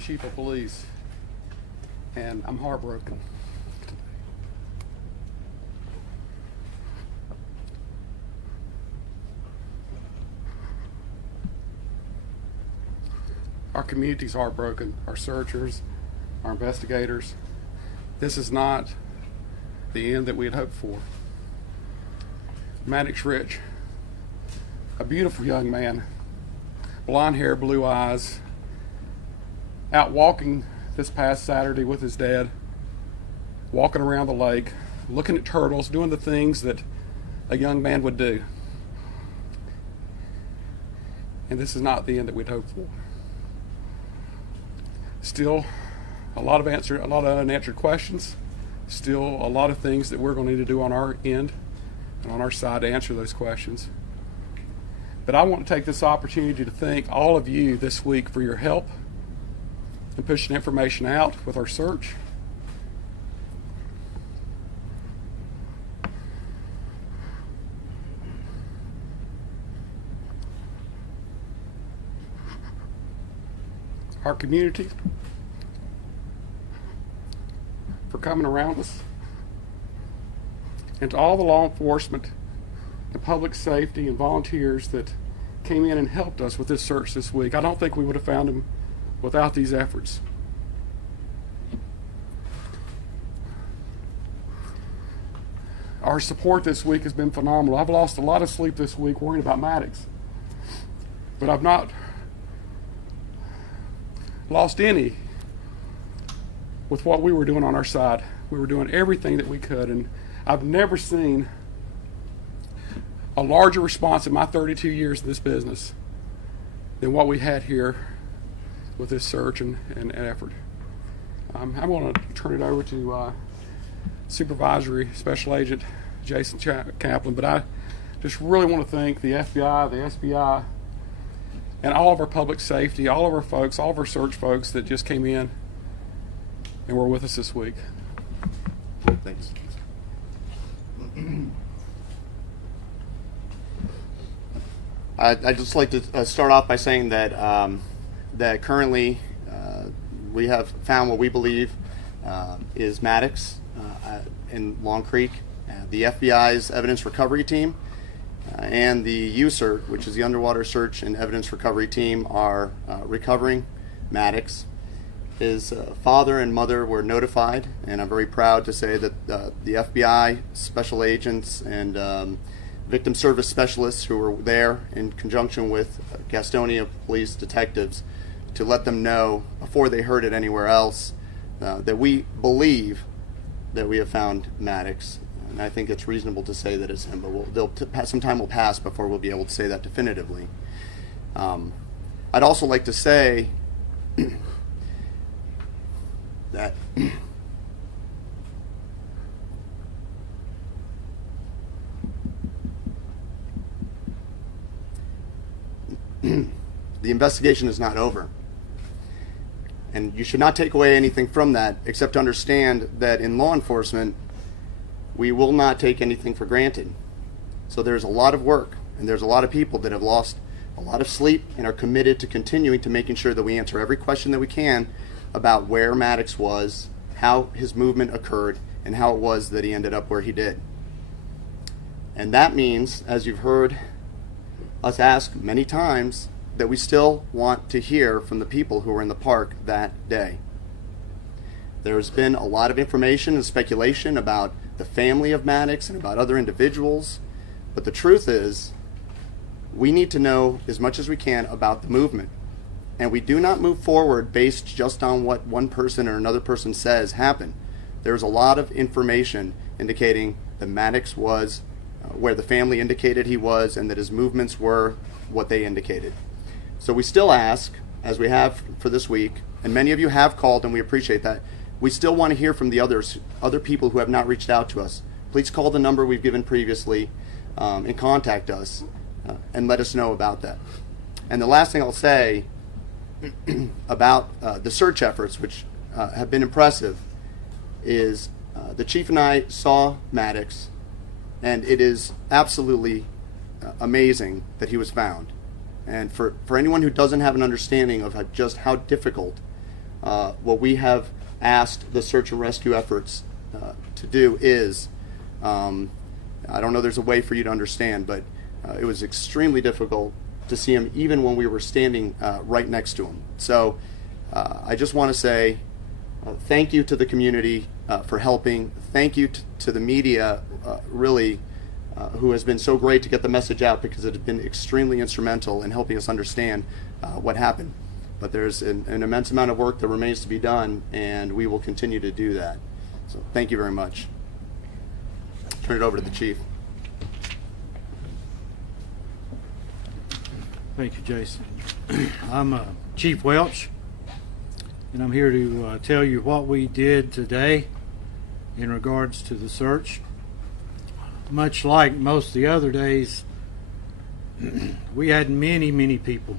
acting chief of police, and I'm heartbroken. Our community's heartbroken, our searchers, our investigators. This is not the end that we had hoped for. Maddox Ritch, a beautiful young man, blonde hair, blue eyes, out walking this past Saturday with his dad, walking around the lake, looking at turtles, doing the things that a young man would do. And this is not the end that we'd hoped for. Still, a lot of unanswered questions. Still, a lot of things that we're going to need to do on our end and on our side to answer those questions. But I want to take this opportunity to thank all of you this week for your help in pushing information out with our search. Our community for coming around us, and to all the law enforcement, the public safety, and volunteers that came in and helped us with this search this week. I don't think we would have found him without these efforts. Our support this week has been phenomenal. I've lost a lot of sleep this week worrying about Maddox, but I've not lost any with what we were doing on our side. We were doing everything that we could, and I've never seen a larger response in my 32 years in this business than what we had here with this search and effort. I'm going to turn it over to Supervisory Special Agent Jason Kaplan, but I just really want to thank the FBI, the SBI, and all of our public safety, all of our folks, all of our search folks that just came in and were with us this week. Thanks. I'd just like to start off by saying that that currently we have found what we believe is Maddox in Long Creek. The FBI's evidence recovery team and the USERT, which is the Underwater Search and Evidence Recovery Team, are recovering Maddox. His father and mother were notified, and I'm very proud to say that the FBI special agents and victim service specialists who were there in conjunction with Gastonia police detectives to let them know before they heard it anywhere else that we believe that we have found Maddox. And I think it's reasonable to say that it's him, but some time will pass before we'll be able to say that definitively. I'd also like to say that the investigation is not over. And you should not take away anything from that except to understand that in law enforcement, we will not take anything for granted. So there's a lot of work, and there's a lot of people that have lost a lot of sleep and are committed to continuing to making sure that we answer every question that we can about where Maddox was, how his movement occurred, and how it was that he ended up where he did. And that means, as you've heard us ask many times, that we still want to hear from the people who were in the park that day. There's been a lot of information and speculation about the family of Maddox and about other individuals, but the truth is we need to know as much as we can about the movement. And we do not move forward based just on what one person or another person says happened. There's a lot of information indicating that Maddox was where the family indicated he was, and that his movements were what they indicated. So we still ask, as we have for this week, and many of you have called, and we appreciate that, we still want to hear from the other people who have not reached out to us. Please call the number we've given previously and contact us and let us know about that. And the last thing I'll say about the search efforts, which have been impressive, is the chief and I saw Maddox, and it is absolutely amazing that he was found. And for anyone who doesn't have an understanding of just how difficult what we have asked the search and rescue efforts to do is, I don't know there's a way for you to understand, but it was extremely difficult to see him even when we were standing right next to him. So I just want to say thank you to the community for helping. Thank you to the media, really, who has been so great to get the message out, because it has been extremely instrumental in helping us understand what happened. But there's an immense amount of work that remains to be done, and we will continue to do that. So thank you very much. Turn it over to the chief. Thank you, Jason. I'm Chief Welch, and I'm here to tell you what we did today in regards to the search. Much like most of the other days, we had many people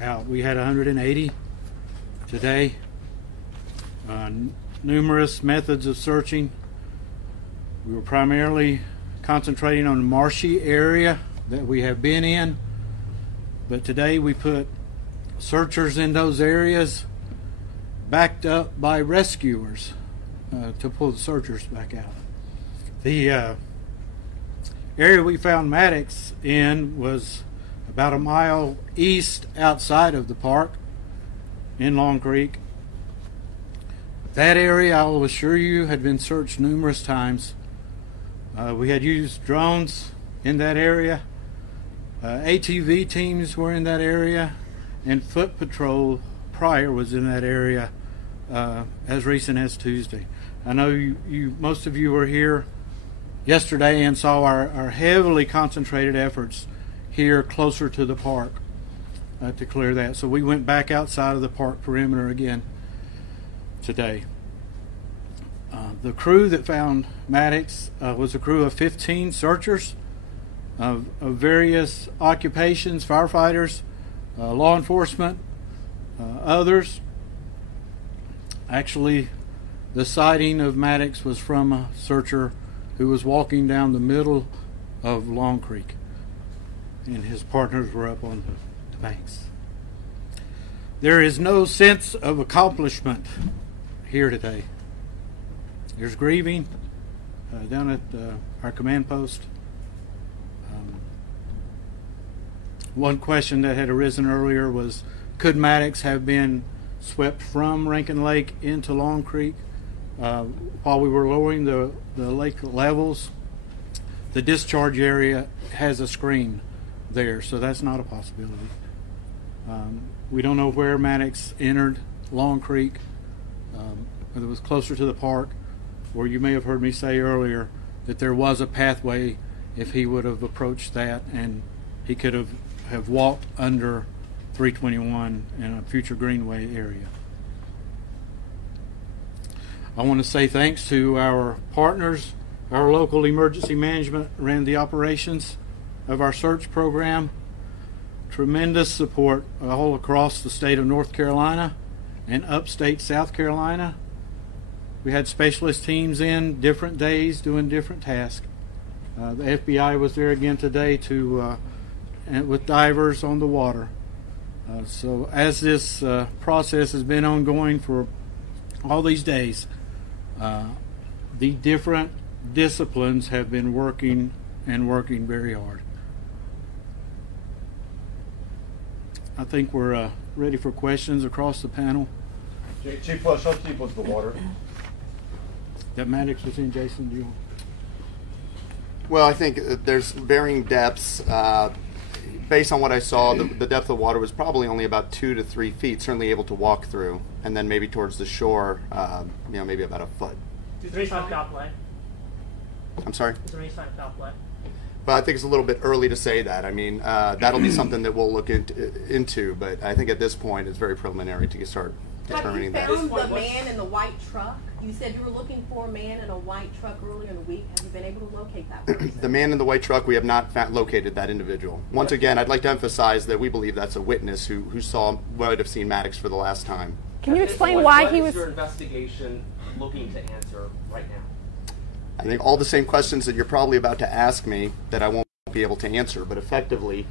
out. We had 180 today. Numerous methods of searching. We were primarily concentrating on the marshy area that we have been in, but today we put searchers in those areas backed up by rescuers to pull the searchers back out. The area we found Maddox in was about a mile east outside of the park in Long Creek. That area, I will assure you, had been searched numerous times. We had used drones in that area. ATV teams were in that area, and foot patrol prior was in that area as recent as Tuesday. I know most of you were here yesterday and saw our heavily concentrated efforts here closer to the park to clear that. So we went back outside of the park perimeter again today. The crew that found Maddox was a crew of 15 searchers of various occupations, firefighters, law enforcement, others. Actually, the sighting of Maddox was from a searcher who was walking down the middle of Long Creek, and his partners were up on the banks. There is no sense of accomplishment here today. There's grieving down at our command post. One question that had arisen earlier was, could Maddox have been swept from Rankin Lake into Long Creek while we were lowering the lake levels? The discharge area has a screen there, so that's not a possibility. We don't know where Maddox entered Long Creek, whether it was closer to the park, or you may have heard me say earlier that there was a pathway if he would have approached that, and he could have walked under 321 in a future greenway area. I want to say thanks to our partners. Our local emergency management ran the operations of our search program. Tremendous support all across the state of North Carolina and upstate South Carolina. We had specialist teams in different days doing different tasks. The FBI was there again today with divers on the water. So as this process has been ongoing for all these days, the different disciplines have been working very hard. I think we're ready for questions across the panel. Chief Welch, how deep was the water? That Maddox was in, Jason, do you want? Well, I think there's varying depths. Based on what I saw, the depth of the water was probably only about 2 to 3 feet, certainly able to walk through, and then maybe towards the shore, maybe about a foot. Is there any sign of foul play? I'm sorry? Is there any sign of foul play? Well, I think it's a little bit early to say that. I mean, that'll be something that we'll look into, but I think at this point it's very preliminary to start determining that. Have you found the man in the white truck? You said you were looking for a man in a white truck earlier in the week. Have you been able to locate that person? The man in the white truck, we have not located that individual. Once again, I'd like to emphasize that we believe that's a witness who might have seen Maddox for the last time. Can you explain why he was... What is your investigation looking to answer right now? I think all the same questions that you're probably about to ask me that I won't be able to answer, but effectively,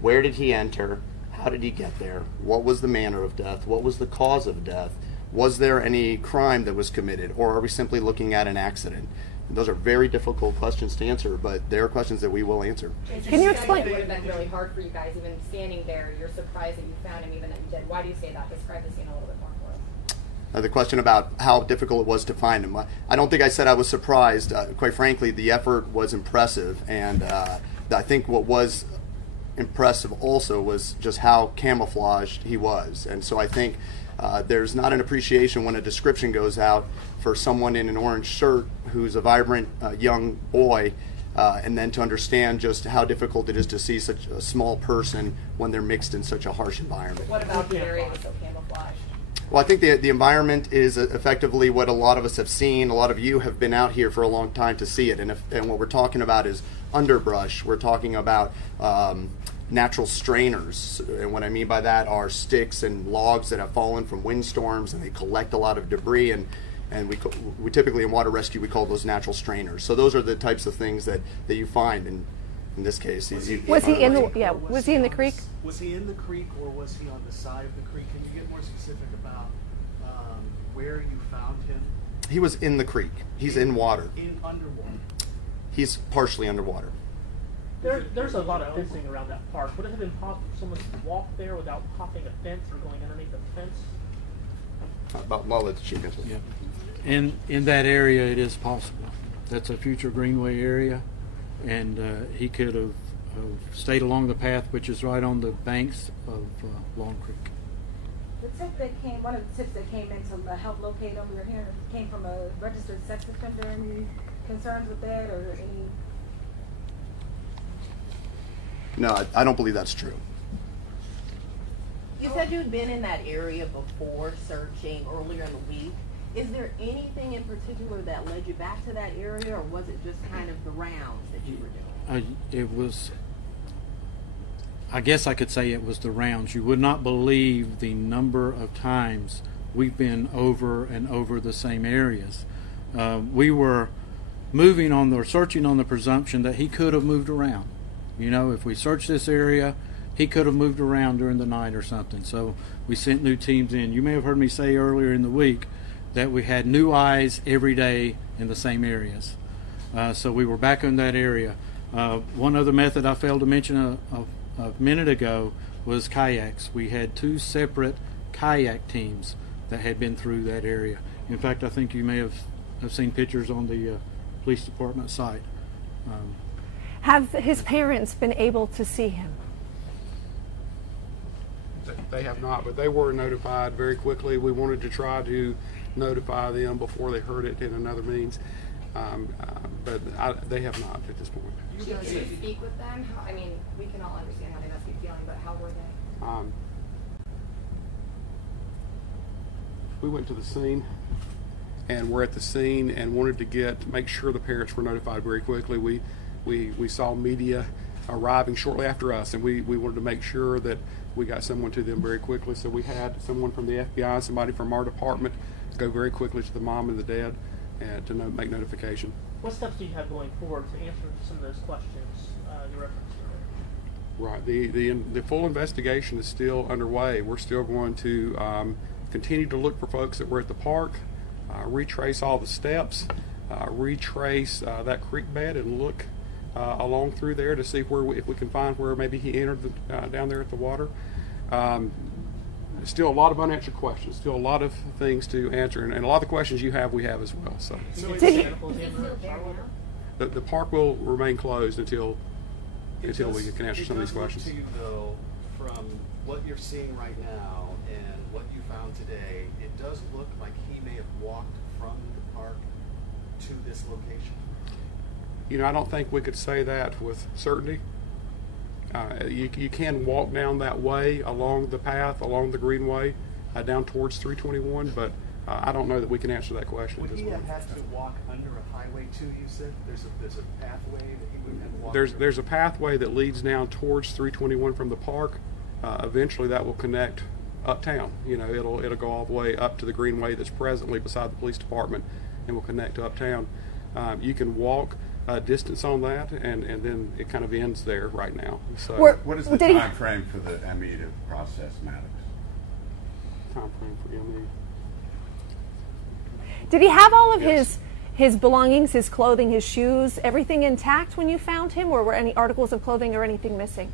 where did he enter? How did he get there? What was the manner of death? What was the cause of death? Was there any crime that was committed, or are we simply looking at an accident? And those are very difficult questions to answer, but they are questions that we will answer. Can you explain? It would have been really hard for you guys, even standing there. You're surprised that you found him, even that you did. Why do you say that? Describe the scene a little bit more for us. The question about how difficult it was to find him. I don't think I said I was surprised. Quite frankly, the effort was impressive, and I think what was impressive also was just how camouflaged he was. And so I think there's not an appreciation when a description goes out for someone in an orange shirt who's a vibrant young boy, and then to understand just how difficult it is to see such a small person when they're mixed in such a harsh environment. What about the area was so camouflaged? Well, I think the environment is effectively what a lot of us have seen. A lot of you have been out here for a long time to see it. And what we're talking about is underbrush. We're talking about natural strainers. And what I mean by that are sticks and logs that have fallen from windstorms, and they collect a lot of debris. And we typically in water rescue, we call those natural strainers. So those are the types of things that you find in this case. Was he in the creek? Was he in the creek, or was he on the side of the creek? Can you get more specific about where you found him? He was in the creek. He's in water. Underwater. He's partially underwater. There's a lot of fencing around that park. Would it have been possible for someone to walk there without hopping a fence or going underneath the fence? I'll let the chief answer. Yeah. In that area, it is possible. That's a future greenway area, and he could have stayed along the path, which is right on the banks of Long Creek. The tip that came, one of the tips that came in to help locate him, we were hearing, came from a registered sex offender. Any concerns with that, or any? No, I don't believe that's true. You said you'd been in that area before searching earlier in the week. Is there anything in particular that led you back to that area, or was it just kind of the rounds that you were doing? It was, I guess I could say it was the rounds. You would not believe the number of times we've been over and over the same areas. We were moving on or searching on the presumption that he could have moved around. You know, if we search this area, he could have moved around during the night or something. So we sent new teams in. You may have heard me say earlier in the week that we had new eyes every day in the same areas. So we were back in that area. One other method I failed to mention a minute ago was kayaks. We had 2 separate kayak teams that had been through that area. In fact, I think you may have seen pictures on the police department site. Have his parents been able to see him? They have not, but they were notified very quickly. We wanted to try to notify them before they heard it in another means, but they have not at this point. Did you speak with them? I mean, we can all understand how they must be feeling, but how were they? We went to the scene, and we're at the scene and wanted to make sure the parents were notified very quickly. We saw media arriving shortly after us, and we wanted to make sure that we got someone to them very quickly. So we had someone from the FBI, somebody from our department, go very quickly to the mom and the dad and to make notification. What steps do you have going forward to answer some of those questions you referenced earlier? Right. The full investigation is still underway. We're still going to continue to look for folks that were at the park, retrace all the steps, retrace that creek bed, and look along through there to see if we can find where maybe he entered down there at the water. Still a lot of unanswered questions, still a lot of things to answer, and a lot of the questions you have, we have as well. So the park will remain closed until we can answer some of these questions. To you, though, from what you're seeing right now and what you found today, it does look like he may have walked from the park to this location. You know, I don't think we could say that with certainty. You can walk down that way along the path, along the greenway, down towards 321, but I don't know that we can answer that question. Would he have had to walk under a highway too, you said? There's a pathway that he would have to walk There's a pathway that leads down towards 321 from the park. Eventually that will connect uptown. You know, it'll go all the way up to the greenway that's presently beside the police department and will connect to uptown. You can walk distance on that, and then it kind of ends there right now. So what is the time frame for the ME to process Maddox? Time frame for ME. Did he have all of his belongings, his clothing, his shoes, everything intact when you found him, or were any articles of clothing or anything missing?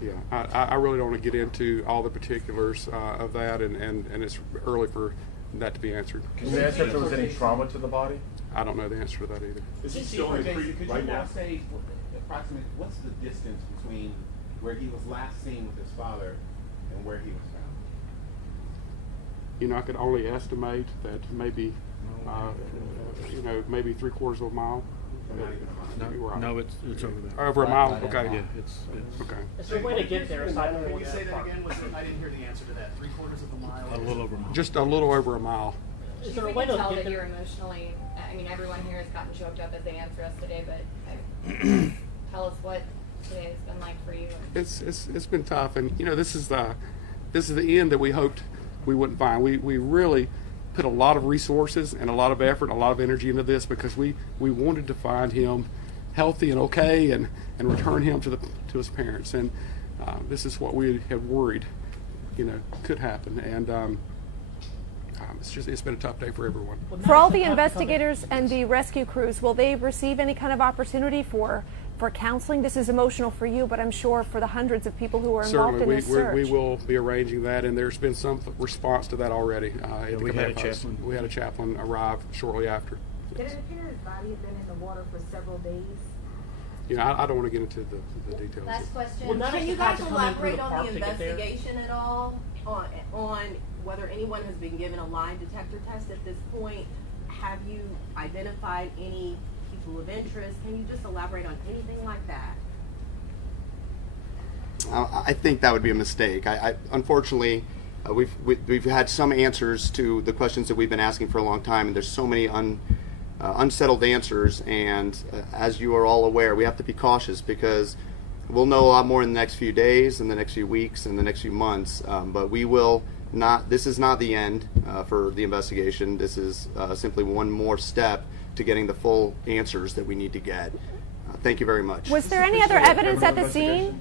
Yeah, I really don't want to get into all the particulars of that, and it's early for that to be answered. Can you answer if there was any trauma to the body? I don't know the answer to that either. Is he still in treatment right now? Could you say approximately what's the distance between where he was last seen with his father and where he was found? You know, I could only estimate that maybe, maybe 3/4 of a mile. No, it's over there. Over a mile. Okay. Yeah, it's okay. Is there a way to get there aside from Can you say that again? I didn't hear the answer to that. 3/4 of a mile. a little over a mile. Just a little over a mile. Is there a We way can to tell get that there? you're emotionally, I mean, everyone here has gotten choked up as they answer us today, but tell us what today has been like for you. It's been tough, and this is the end that we hoped we wouldn't find. We really put a lot of resources and a lot of effort and a lot of energy into this because we wanted to find him healthy and okay and return him to his parents, and this is what we had worried could happen, and it's been a tough day for everyone. For all the investigators and the rescue crews, will they receive any kind of opportunity for counseling? This is emotional for you, but I'm sure for the hundreds of people who are involved in this search. We will be arranging that, and there's been some response to that already. We had a chaplain. We had a chaplain arrive shortly after. Did it appear his body had been in the water for several days? I don't want to get into the details. Last question. Well, none of Can us you had guys to come in through the elaborate on park the to get there. investigation at all on whether anyone has been given a lie detector test at this point? Have you identified any people of interest? Can you just elaborate on anything like that? I think that would be a mistake. Unfortunately, we've had some answers to the questions that we've been asking for a long time, and there's so many unsettled answers. And as you are all aware, we have to be cautious because we'll know a lot more in the next few days, in the next few weeks, in the next few months. But we will not. This is not the end for the investigation. This is simply one more step to getting the full answers that we need to get. Thank you very much. Was there any other evidence at the scene?